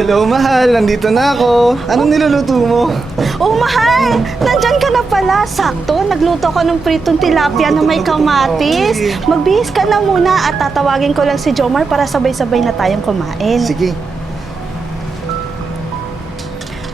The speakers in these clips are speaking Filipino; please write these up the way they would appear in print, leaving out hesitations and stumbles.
Hello, mahal. Nandito na ako. Anong niluluto mo? Oh, mahal! Nandyan ka na pala. Sakto, nagluto ko ng pritong tilapia na may kamatis. Magbihis ka na muna at tatawagin ko lang si Jomar para sabay-sabay na tayong kumain. Sige.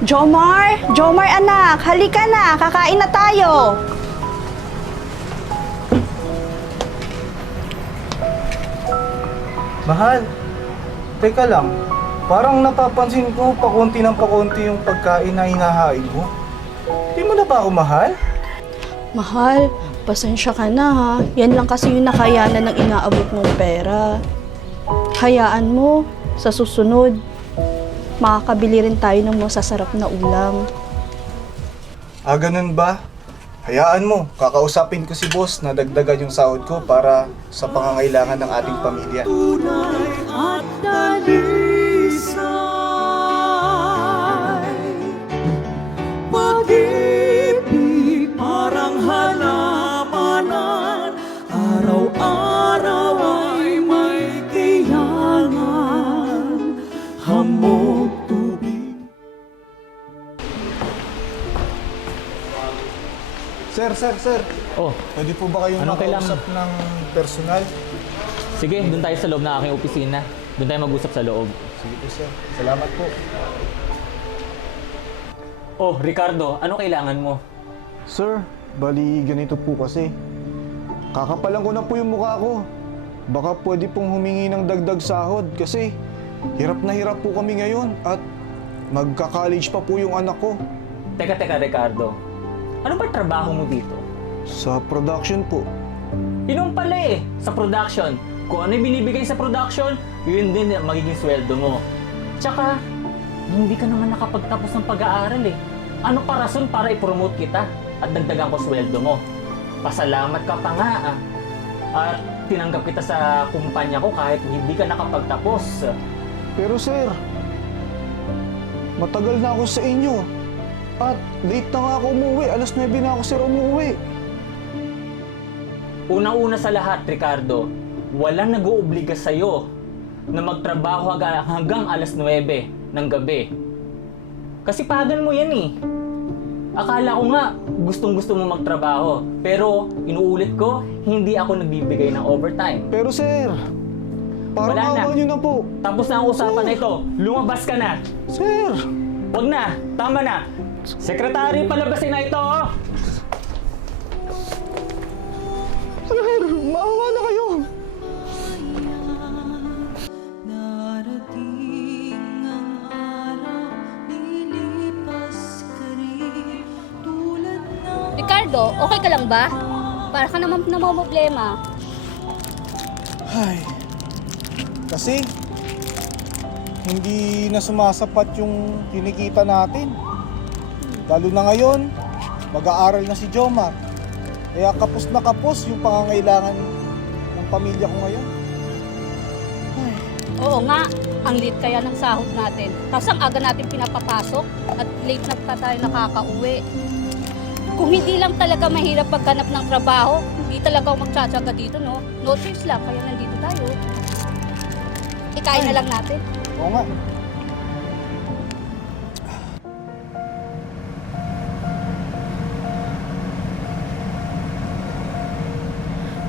Jomar! Jomar anak, halika na. Kakain na tayo. Mahal, teka lang. Parang napapansin ko pakunti ng pakunti yung pagkain na hinahain mo. Di mo na ba ako mahal? Mahal, pasensya ka na ha. Yan lang kasi yung nakayanan ng inaabot mong pera. Hayaan mo, sa susunod, makakabili rin tayo ng masasarap na ulam. Ah, ganun ba? Hayaan mo, kakausapin ko si boss na dagdagan yung sahod ko para sa pangangailangan ng ating pamilya. At dalisay, pag-ibig parang halamanan, araw-araw ay may tiyangan, hamog tubig. Sir. Oh, Pwede po ba kayong Anong makausap ng personal? sige, doon tayo sa loob ng aking opisina. Doon tayo mag-usap sa loob. Sige po, sir. Salamat po. Oh, Ricardo, ano kailangan mo? Sir, bali ganito po kasi. Kakapalan ko na po yung mukha ko. Baka pwede pong humingi ng dagdag sahod kasi hirap na hirap po kami ngayon at magka-college pa po yung anak ko. Teka, Ricardo. Ano ba trabaho mo dito? Sa production po. Yun pala eh, sa production. Kung ano yung binibigay sa production, yun din ang magiging sweldo mo. Tsaka, hindi ka naman nakapagtapos ng pag-aaral eh. Ano pa rason para i-promote kita at dagdagan ko sweldo mo? Pasalamat ka pa nga ah. At tinanggap kita sa kumpanya ko kahit hindi ka nakapagtapos. Pero sir, matagal na ako sa inyo. At late na nga ako umuwi. Alas 9 na ako sir umuwi. Unang-una sa lahat, Ricardo, walang nag-oobliga sa'yo na magtrabaho hanggang alas 9 ng gabi. Kasi pagan mo yan eh. Akala ko nga gustong-gusto mo magtrabaho. Pero inuulit ko, hindi ako nagbibigay ng overtime. Pero sir, parang Wala na. awa nyo na po. Tapos na ang usapan na ito. Lumabas ka na. Sir! Wag na. Tama na. Sekretary, palabasin na ito. Oh. Sir, maawa na kayo. Darating ang araw, lilipas ka rin, tulad ng Ricardo, okay ka lang ba? Para ka naman namamroblema. Ay, kasi hindi na sumasapat yung kinikita natin. Lalo na ngayon, mag-aaral na si Jomar. Kaya kapos na kapos yung pangangailangan ng pamilya ko ngayon. Ay, Oo nga, ang late kaya ng sahod natin. Tapos ang aga natin pinapapasok at late na pa tayo nakakauwi. Kung hindi lang talaga mahirap pagganap ng trabaho, hindi talaga ako magtsatsaga dito, no? No choice lang, kaya nandito tayo. Ikain na lang natin. oo nga.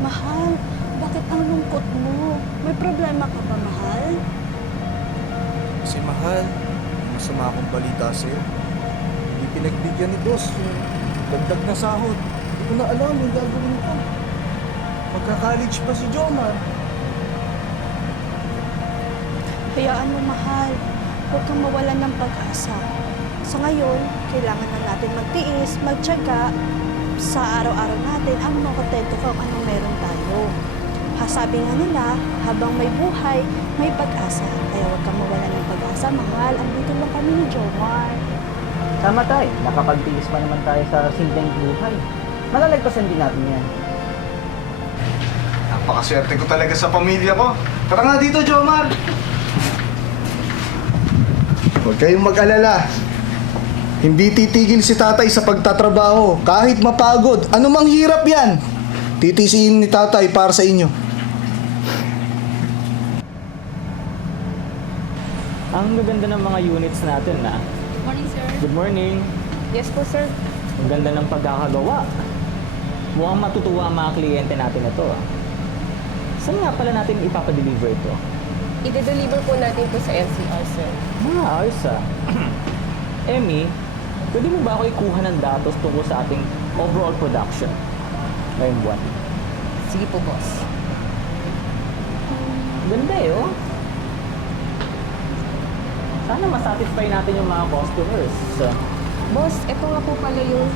Mahal, bakit ang lungkot mo? May problema ka ba, mahal? Kasi mahal, masama akong balita sa'yo. Hindi pinagbigyan ni boss yung dagdag na sahod. Hindi ko na alam yung gagawin ko. Magka-college pa si Jomar. Hayaan mo, mahal. Huwag kang mawalan ng pag-asa. Sa ngayon, kailangan na natin magtiis, magtiyaga sa araw-araw natin ang makontento kung anong meron tayo. Sabi nga nila, habang may buhay, may pag-asa. Kaya huwag kang mawalan ng pag-asa, mahal. Andito lang kami ni Jomar. Tama tayo, nakapagtiis pa naman tayo sa simpleng buhay. Malalagpasan din natin yan. Napakaswerte ko talaga sa pamilya ko. Tara nga dito, Jomar! Huwag kayong mag-alala. Hindi titigil si tatay sa pagtatrabaho. Kahit mapagod, anumang hirap yan. Titisiin ni tatay para sa inyo. Ang gaganda ng mga units natin na. Morning, sir. Good morning. Yes po, sir. Ang ganda ng pagkakagawa. Mukhang matutuwa ang mga kliyente natin ito. Saan nga pala natin ipapadeliver ito? I-deliver po natin po sa NCR, sir. Ayos ah. Emmy, pwede mo ba ako ikuha ng datos tungkol sa ating overall production ngayong buwan? Sige po, boss. Ganda eh, oh. Sana masatisfy natin yung mga customers. Boss, ito nga po pala yung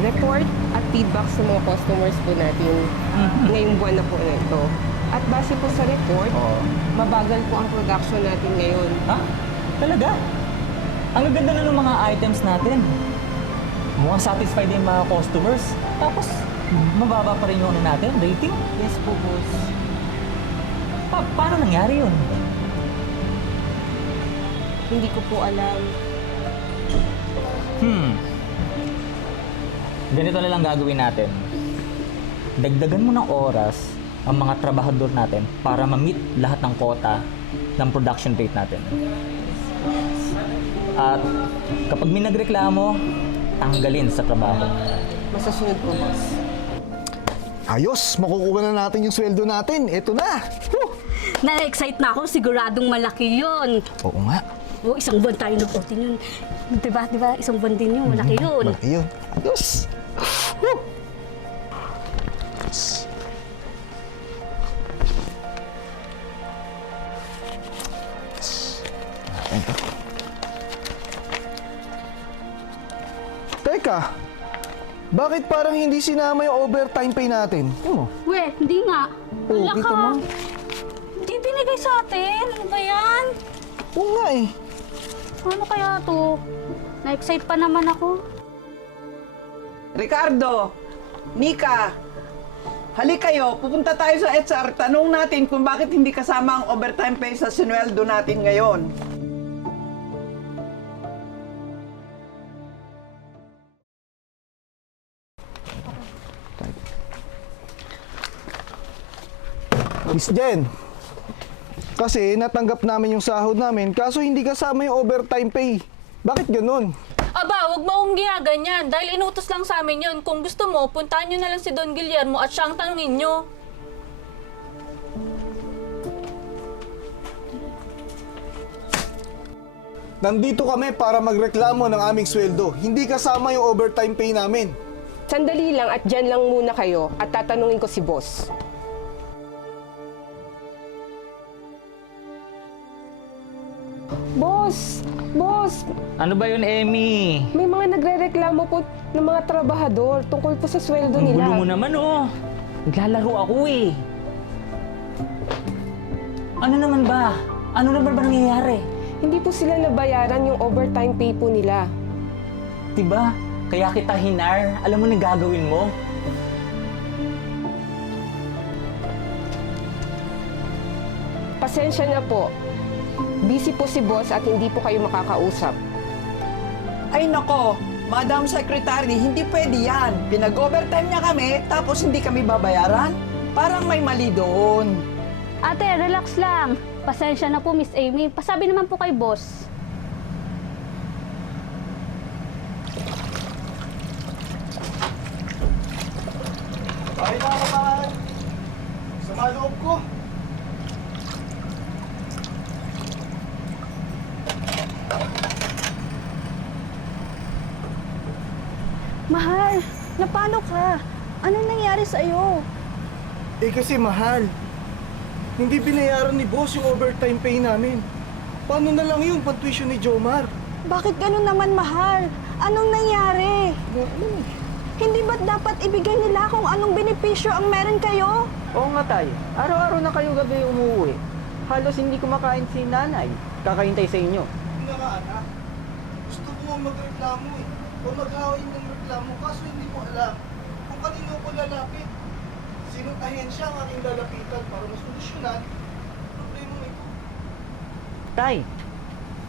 report at feedback sa mga customers po natin ngayong buwan na po na ito. At base po sa report, Oo. mabagal po ang production natin ngayon. Ha? Talaga? Ang gaganda na ng mga items natin. Mukhang satisfied yung mga customers. Tapos, mababa pa rin yung ano natin, rating. Yes po, boss. Paano nangyari yun? Hindi ko po alam. Ganito na lang gagawin natin. Dagdagan mo ng oras ang mga trabahador natin para ma-meet lahat ng quota ng production rate natin. At kapag may nagreklamo, tanggalin sa trabaho. Masasunod po, boss. Ayos, makukuha na natin yung sweldo natin. Ito na. Whew! Na-excite na ako. Siguradong malaki yun. Oo nga. Oh, isang buwan tayo nag-OT yun. Diba? Isang buwan din yun. Malaki yun. Malaki yun. Ayos. Whew! Ito. Teka, bakit parang hindi sinama yung overtime pay natin? Ano? We, hindi nga. Oo, Wala kita ka. mo. Hindi binigay sa atin. Ano ba yan? Oo nga eh. Ano kaya to? Na-excite pa naman ako. Ricardo, Nika, halik kayo, pupunta tayo sa HR, tanong natin kung bakit hindi kasama ang overtime pay sa sinweldo natin ngayon. Miss Jen, kasi natanggap namin yung sahod namin, kaso hindi kasama yung overtime pay. Bakit ganun? Aba, wag mo akong ginaganyan dahil inutos lang sa amin yun. Kung gusto mo, puntahan nyo na lang si Don Guillermo at siya ang tanungin nyo. Nandito kami para magreklamo ng aming sweldo. Hindi kasama yung overtime pay namin. Sandali lang at dyan lang muna kayo at tatanungin ko si boss. Boss! Boss! Ano ba yun, Emmy? May mga nagre-reklamo po ng mga trabahador tungkol po sa sweldo Ang nila. gulo mo naman, oh. Naglalaro ako eh. Ano naman ba? Ano naman ba nangyayari? Hindi po sila nabayaran yung overtime pay po nila. Diba? Kaya kita hinar. Alam mo na gagawin mo? Pasensya na po. Busy po si boss at hindi po kayo makakausap. Ay nako, Madam Secretary, hindi pwede yan. Pinag-overtime niya kami, tapos hindi kami babayaran? Parang may mali doon. Ate, relax lang. Pasensya na po, Miss Amy. Pasabi naman po kay boss. Ay, nakakabahan. Sama loob ko. Mahal, napano ka? Anong nangyari sa'yo? Eh kasi mahal. Hindi binayaran ni boss yung overtime pay namin. Paano na lang yung pang-tuition ni Jomar? Bakit ganun naman, mahal? Anong nangyari? Hindi ba't dapat ibigay nila kung anong benepisyo ang meron kayo? Oo nga tay, araw-araw na kayo gabi umuwi. Halos hindi kumakain si nanay. Kakahintay sa inyo. Hindi na nga anak. Gusto ko magreklamo eh. O maghawin ng reklamo kaso hindi mo alam kung kanino ko lalapit. Sinong ahensya ang aking lalapitan para masolusyonan ang problema ito. Tay,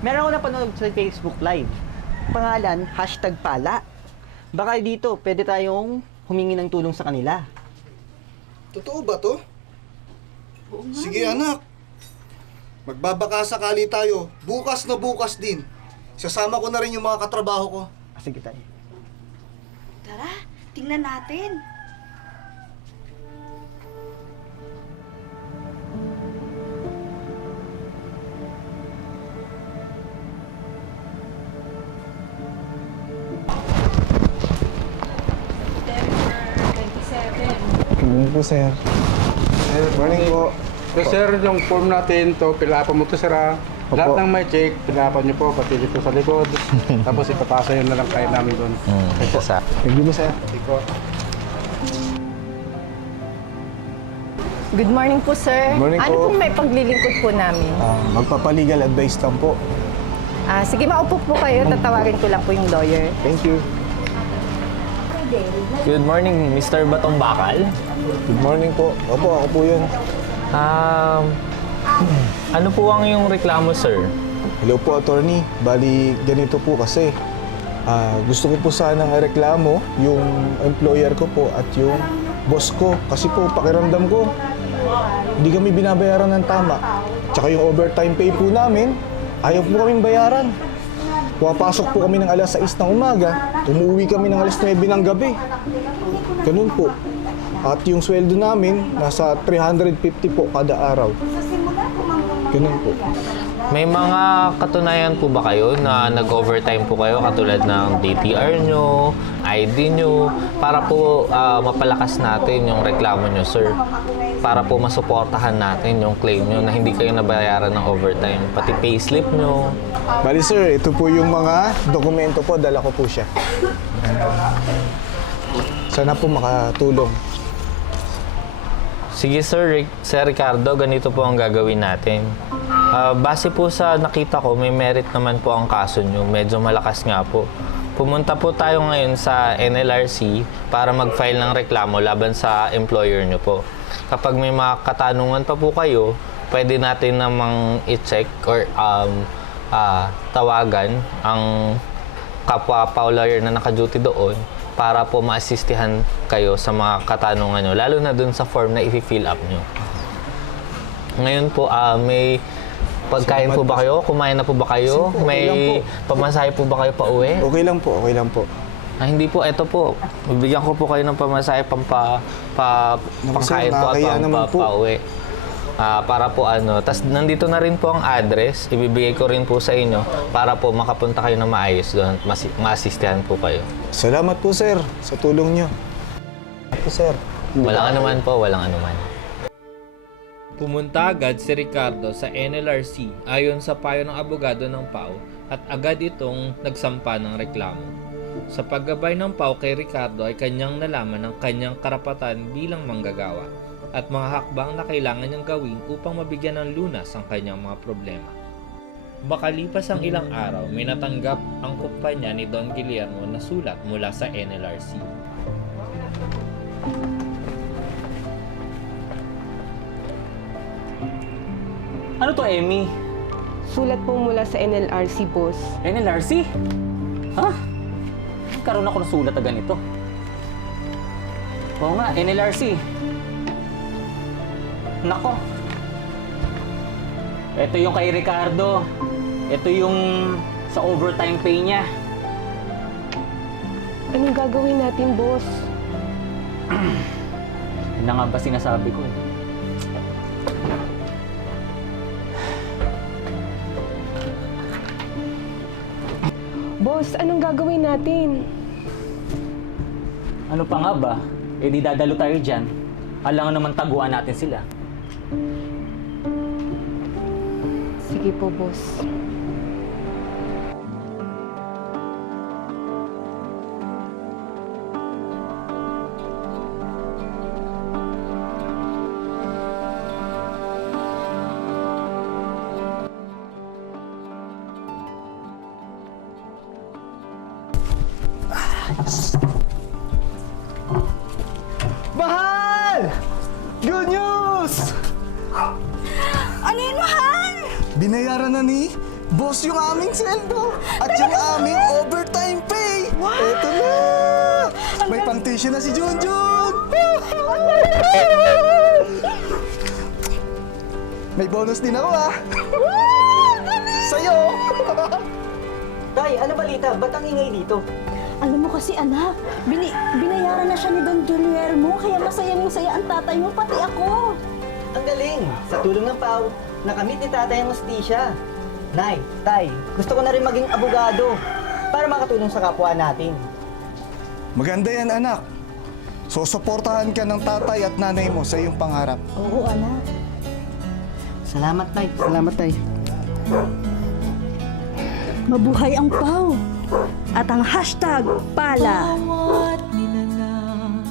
meron ako napanood sa Facebook Live. Pangalan, #pala. Baka dito, pwede tayong humingi ng tulong sa kanila. Totoo ba to? Sige anak. Magbabaka sakali tayo. Bukas na bukas din. Sasama ko na rin yung mga katrabaho ko. Sige, Tay. Tara, tingnan natin. Good morning po, sir. Good morning po. So sir, yung form natin to, pilapan mo to sir ha. Lahat Opo. ng may check, pilapan nyo po, pati dito sa likod. Tapos ipapasa yun na lang kayo namin doon. Ito sa. Thank you po, sir. Iko. Good morning po, sir. Good morning ano po. pong may paglilingkod po namin? Magpapalegal advice lang po. Sige, maupo po kayo. Tatawagin ko lang po yung lawyer. Thank you. Good morning, Mr. Batong Bakal. Good morning po. Opo, ako po yun. Ano po ang yung reklamo, sir? Hello po, attorney. Bali, ganito po kasi. Gusto ko po sanang ireklamo yung employer ko po at yung boss ko. Kasi po, pakiramdam ko, hindi kami binabayaran ng tama. Tsaka yung overtime pay po namin, ayaw po kaming bayaran. Pumapasok po kami ng alas 6 ng umaga, umuwi kami ng alas 9 ng gabi. Ganun po. At yung sweldo namin, nasa 350 po kada araw. Ganun po. May mga katunayan po ba kayo na nag-overtime po kayo katulad ng DTR nyo, ID nyo, para po mapalakas natin yung reklamo nyo, sir? Para po masuportahan natin yung claim nyo na hindi kayo nabayaran ng overtime, pati payslip nyo. Bali sir, ito po yung mga dokumento po, dala ko po siya. Sana po makatulong. Sige sir, Sir Ricardo, ganito po ang gagawin natin. Base po sa nakita ko, may merit naman po ang kaso nyo. Medyo malakas nga po. Pumunta po tayo ngayon sa NLRC para mag-file ng reklamo laban sa employer nyo po. Kapag may mga katanungan pa po kayo, pwede natin namang i-check or tawagan ang kapwa lawyer na naka-duty doon para po ma-assistihan kayo sa mga katanungan nyo, lalo na dun sa form na i-fill up nyo. Ngayon po, may pagkain po ba kayo? Kumain na po ba kayo? Okay lang May po. pamasahe po ba kayo pa uwi? Okay lang po, okay lang po. Hindi po, eto po. Bibigyan ko po kayo ng pamasahe pangkain po at nakakaya naman po. pauwi. Para po tas nandito na rin po ang address. Ibibigay ko rin po sa inyo para po makapunta kayo na maayos doon. Ma-assistihan po kayo. Salamat po sir, sa tulong nyo. Salamat po sir. Walang anuman po, walang anuman. Pumunta agad si Ricardo sa NLRC ayon sa payo ng abogado ng PAO at agad itong nagsampa ng reklamo. Sa paggabay ng PAO kay Ricardo ay kanyang nalaman ang kanyang karapatan bilang manggagawa at mga hakbang na kailangan niyang gawin upang mabigyan ng lunas ang kanyang mga problema. Makalipas ang ilang araw, may natanggap ang kumpanya ni Don Guillermo na sulat mula sa NLRC. Ano to, Emmy? Sulat po mula sa NLRC, boss. NLRC? Ha? Nagkaroon ako ng sulat na ganito. Oo nga, NLRC. Nako. Ito yung kay Ricardo. Ito yung sa overtime pay niya. Anong gagawin natin, boss? Yun na nga ba sinasabi ko eh. Boss, anong gagawin natin? Ano pa nga ba? Eh di dadalo tayo dyan. Alangan naman taguan natin sila. Sige po, boss. Mahal! Good news! Ano yun, mahal? Binayaran na ni boss yung aming sweldo at yung aming overtime pay. Eto na! May pang-tuition na si Junjun! May bonus din ako ah! Sa'yo! Tay, ano balita? Ba't ang ingay dito? Alam mo kasi anak, binayaran na siya ni Don Guillermo, kaya masaya ang tatay mo, pati ako. Ang galing! Sa tulong ng Pao, nakamit ni tatay ang hustisya. Nay, tay, gusto ko na rin maging abogado para makatulong sa kapwa natin. Maganda yan anak. Susuportahan ka ng tatay at nanay mo sa iyong pangarap. Oo anak. Salamat, Tay. Salamat, Tay. Mabuhay ang PAW! At ang hashtag pala. Bawat nilalang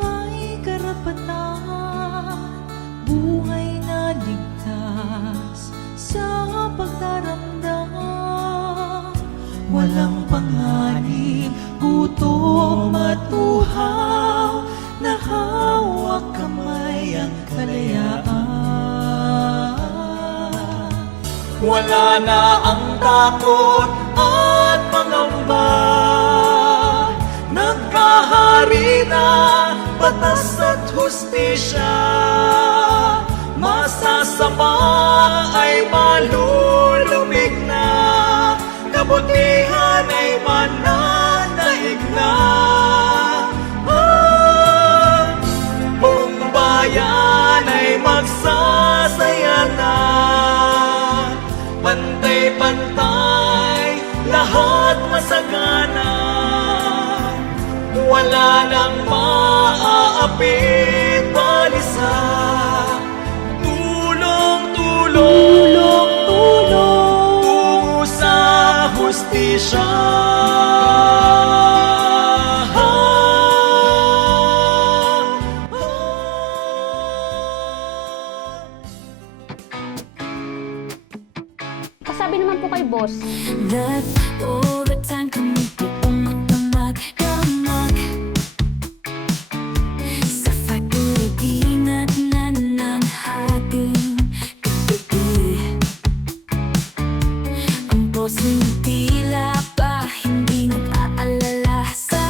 may karapatan, buhay na ligtas sa pagdaramdam. Walang panganib, gutom at uhaw, na hawak kamay ang kalayaan. Wala na ang takot at pangamba, nagkahari na batas at hustisya. Masasama ay malulumig na, kabutihan ay mananaig na. Buong bayan ay magsasaya na, pantay-pantay, lahat masagana. Wala nang maaapit balisa. Tulong, tungo sa hustisya. Pasabi naman po kay boss. Not all the time kami buong magdamag sa pag-ibig at nananhating gabi. Ang bosong tila ba hindi nag-aalala sa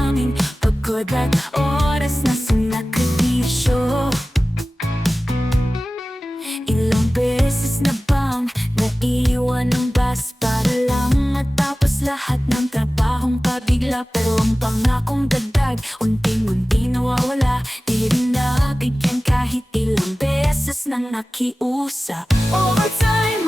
aming pagod at oras na sinakripisyo. Ilang beses na bang naiwan ng bus para lang matapos lahat ng trabahong pabigla. Pero ang pangakong dagdag, unting-unti nawawala. Di rin nabigyan kahit ilang beses nang nakiusap. Overtime